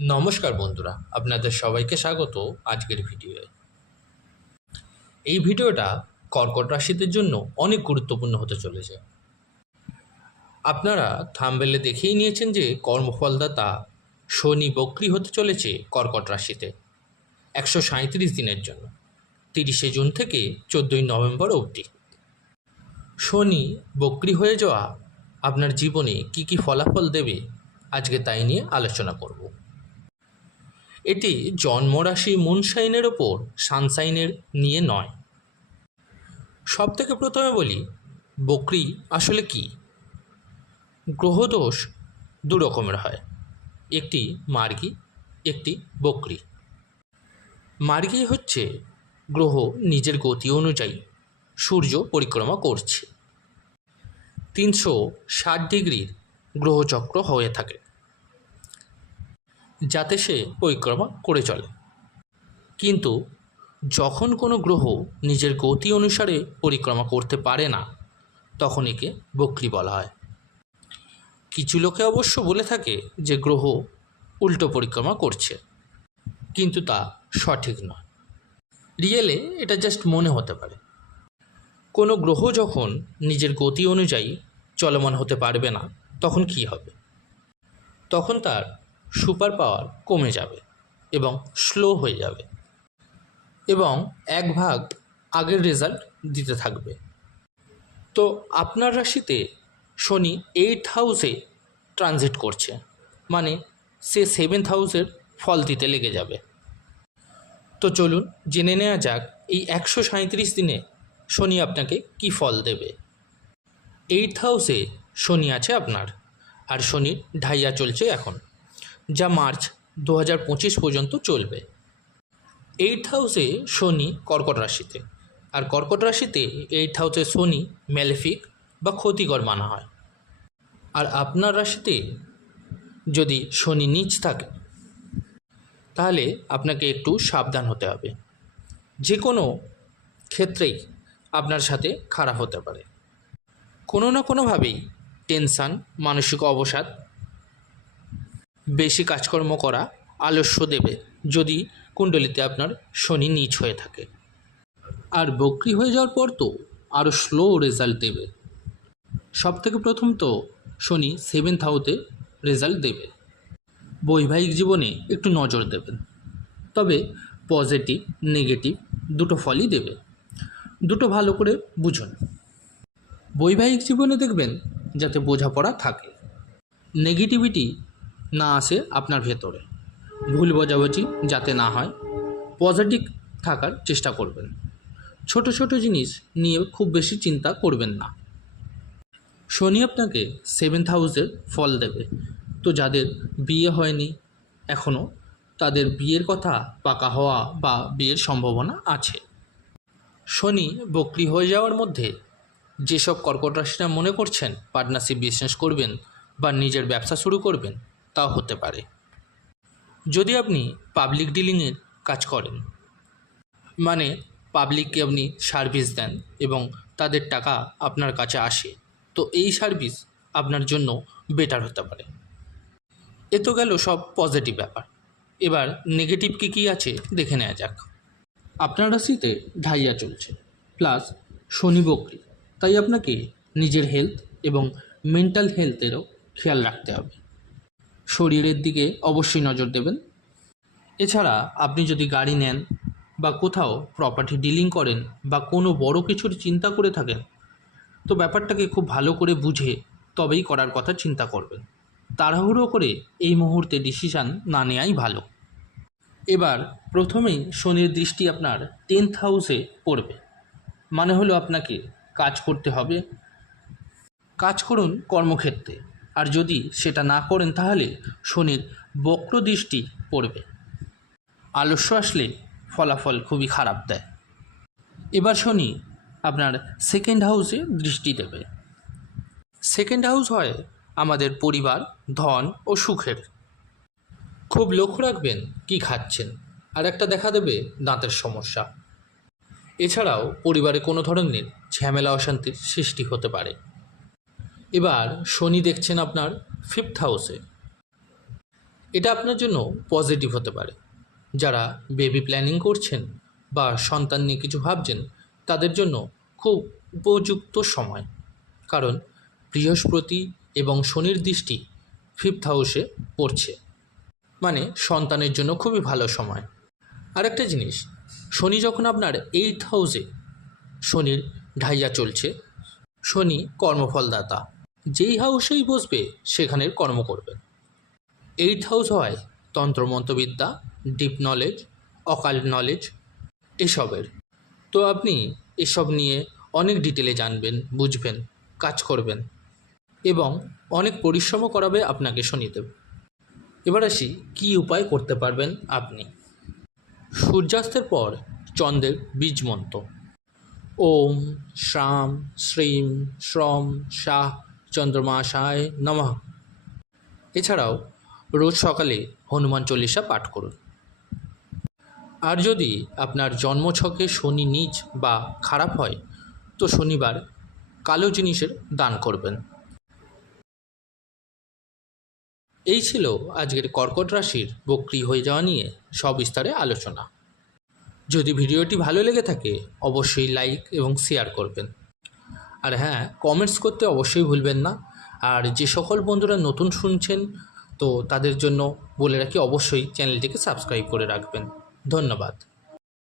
নমস্কার বন্ধুরা, আপনাদের সবাইকে স্বাগত আজকের ভিডিওয়ে। এই ভিডিওটা কর্কট রাশিদের জন্য অনেক গুরুত্বপূর্ণ হতে চলেছে। আপনারা থাম্বনেলে দেখেই নিয়েছেন যে কর্মফলদাতা শনি বক্রী হতে চলেছে কর্কট রাশিতে 137 দিনের জন্য, 30শে জুন থেকে 14ই নভেম্বর অবধি। শনি বক্রী হয়ে যাওয়া আপনার জীবনে কি কি ফলাফল দেবে আজকে তাই নিয়ে আলোচনা করব। এটি জন্মরাশি মুন সাইনের ওপর সানসাইনের নিয়ে নয়। সব থেকে প্রথমে বলি, বক্রী আসলে কি। গ্রহদোষ দু রকমের হয়, একটি মার্গী, একটি বক্রী। মার্গী হচ্ছে গ্রহ নিজের গতি অনুযায়ী সূর্য পরিক্রমা করছে। 360 ডিগ্রির গ্রহচক্র হয়ে থাকে, যাতে সে পরিক্রমা করে চলে। কিন্তু যখন কোনো গ্রহ নিজের গতি অনুসারে পরিক্রমা করতে পারে না, তখন একে বক্রী বলা হয়। কিছু লোকে অবশ্য বলে থাকে যে গ্রহ উল্টো পরিক্রমা করছে, কিন্তু তা সঠিক নয়। রিয়েলে এটা জাস্ট মনে হতে পারে। কোনো গ্রহ যখন নিজের গতি অনুযায়ী চলমান হতে পারবে না, তখন কি হবে? তখন তার সুপার পাওয়ার কমে যাবে এবং স্লো হয়ে যাবে, এবং এক ভাগ আগের রেজাল্ট দিতে থাকবে। তো আপনার রাশিতে শনি 8th হাউসে ট্রানজিট করছে, মানে সে 7th হাউসের ফল দিতে লেগে যাবে। তো চলুন জেনে নেওয়া যাক এই 137 দিনে শনি আপনাকে কি ফল দেবে। 8th হাউসে শনি আছে আপনার, আর শনির ঢাইয়া চলছে এখন, যা মার্চ 2025 পর্যন্ত চলবে। 8th হাউসে শনি কর্কট রাশিতে, আর কর্কট রাশিতে 8th হাউসে শনি ম্যালেফিক বা ক্ষতিকর মানা হয়। আর আপনার রাশিতে যদি শনি নীচ থাকে, তাহলে আপনাকে একটু সাবধান হতে হবে। যে কোনো ক্ষেত্রেই আপনার সাথে খারাপ হতে পারে। কোনো না কোনোভাবেই টেনশান, মানসিক অবসাদ, বেশি কাজকর্ম করা, আলস্য দেবে যদি কুণ্ডলিতে আপনার শনি নীচ হয়ে থাকে। আর বক্রী হয়ে যাওয়ার পর তো আরও স্লো রেজাল্ট দেবে। সব থেকে প্রথম তো শনি 7th হাউসে রেজাল্ট দেবে। বৈবাহিক জীবনে একটু নজর দেবেন, তবে পজিটিভ নেগেটিভ দুটো ফলই দেবে। দুটো ভালো করে বুঝুন। বৈবাহিক জীবনে দেখবেন যাতে বোঝাপড়া থাকে, নেগেটিভিটি না আসে আপনার ভেতরে, ভুল বোঝাবুঝি যাতে না হয়, পজিটিভ থাকার চেষ্টা করবেন। ছোট ছোট জিনিস নিয়ে খুব বেশি চিন্তা করবেন না। শনি আপনাকে 7th হাউসের ফল দেবে। তো যাদের বিয়ে হয়নি এখনও, তাদের বিয়ের কথা পাকা হওয়া বা বিয়ের সম্ভাবনা আছে। শনি বক্রী হয়ে যাওয়ার মধ্যে যেসব কর্কট রাশিরা মনে করছেন পার্টনারশিপ বিজনেস করবেন বা নিজের ব্যবসা শুরু করবেন, তাও হতে পারে। যদি আপনি পাবলিক ডিলিংয়ের কাজ করেন, মানে পাবলিককে আপনি সার্ভিস দেন এবং তাদের টাকা আপনার কাছে আসে, তো এই সার্ভিস আপনার জন্য বেটার হতে পারে। এ তো গেল সব পজিটিভ ব্যাপার। এবার নেগেটিভ কী আছে দেখে নেওয়া যাক। আপনার রাশিতে ঢাইয়া চলছে, প্লাস শনি বক্রী, তাই আপনাকে নিজের হেলথ এবং মেন্টাল হেলথেরও খেয়াল রাখতে হবে। শরীরের দিকে অবশ্যই নজর দেবেন। এছাড়া আপনি যদি গাড়ি নেন বা কোথাও প্রপার্টি ডিলিং করেন বা কোনো বড় কিছুর চিন্তা করে থাকেন, তো ব্যাপারটাকে খুব ভালো করে বুঝে তবেই করার কথা চিন্তা করবেন। তাড়াহুড়ো করে এই মুহূর্তে ডিসিশান না নেওয়াই ভালো। এবার প্রথমেই শনির দৃষ্টি আপনার 10th হাউসে পড়বে, মানে হলো আপনাকে কাজ করতে হবে। কাজ করুন কর্মক্ষেত্রে, আর যদি সেটা না করেন তাহলে শনির বক্র দৃষ্টি পড়বে। আলস্য আসলে ফলাফল খুবই খারাপ দেয়। এবার শনি আপনার 2nd হাউসে দৃষ্টি দেবে। 2nd হাউস হয় আমাদের পরিবার, ধন ও সুখের। খুব লক্ষ্য রাখবেন কি খাচ্ছেন। আর একটা দেখা দেবে দাঁতের সমস্যা। এছাড়াও পরিবারে কোনো ধরনের ঝামেলা অশান্তির সৃষ্টি হতে পারে। এবার শনি দেখছেন আপনার 5th হাউসে। এটা আপনার জন্য পজিটিভ হতে পারে। যারা বেবি প্ল্যানিং করছেন বা সন্তান নিয়ে কিছু ভাবছেন তাদের জন্য খুব উপযুক্ত সময়, কারণ বৃহস্পতি এবং শনির দৃষ্টি 5th হাউসে পড়ছে, মানে সন্তানের জন্য খুবই ভালো সময়। আরেকটা জিনিস, শনি যখন আপনার 8th হাউসে, শনির ঢাইয়া চলছে, শনি কর্মফলদাতা, যেই হাউসেই বসবে সেখানের কর্ম করবে। 8th হাউস হয় তন্ত্রমন্ত্রবিদ্যা, ডিপ নলেজ, অকাল্ট নলেজ এসবের। তো আপনি এসব নিয়ে অনেক ডিটেলে জানবেন, বুঝবেন, কাজ করবেন এবং অনেক পরিশ্রমও করাবে আপনাকে শনিদেব। এবার আসি কী উপায় করতে পারবেন আপনি। সূর্যাস্তের পর চন্দ্রের বীজ মন্ত্র ওম শ্রাম শ্রীম শ্রম শাহ চন্দ্রমাশায় নমঃ। এছাড়াও রোজ সকালে হনুমান চল্লিশা পাঠ করুন। আর যদি আপনার জন্মছকে শনি নীচ বা খারাপ হয় তো শনিবার কালো জিনিসের দান করবেন। এই ছিল আজকের কর্কট রাশির বক্রি হয়ে যাওয়া নিয়ে সবিস্তারে আলোচনা। যদি ভিডিওটি ভালো লেগে থাকে অবশ্যই লাইক এবং শেয়ার করবেন। আর হ্যাঁ, কমেন্টস করতে অবশ্যই ভুলবেন না। আর যে সকল বন্ধুরা নতুন শুনছেন তো তাদের জন্য বলে রাখি অবশ্যই চ্যানেলটিকে সাবস্ক্রাইব করে রাখবেন। ধন্যবাদ।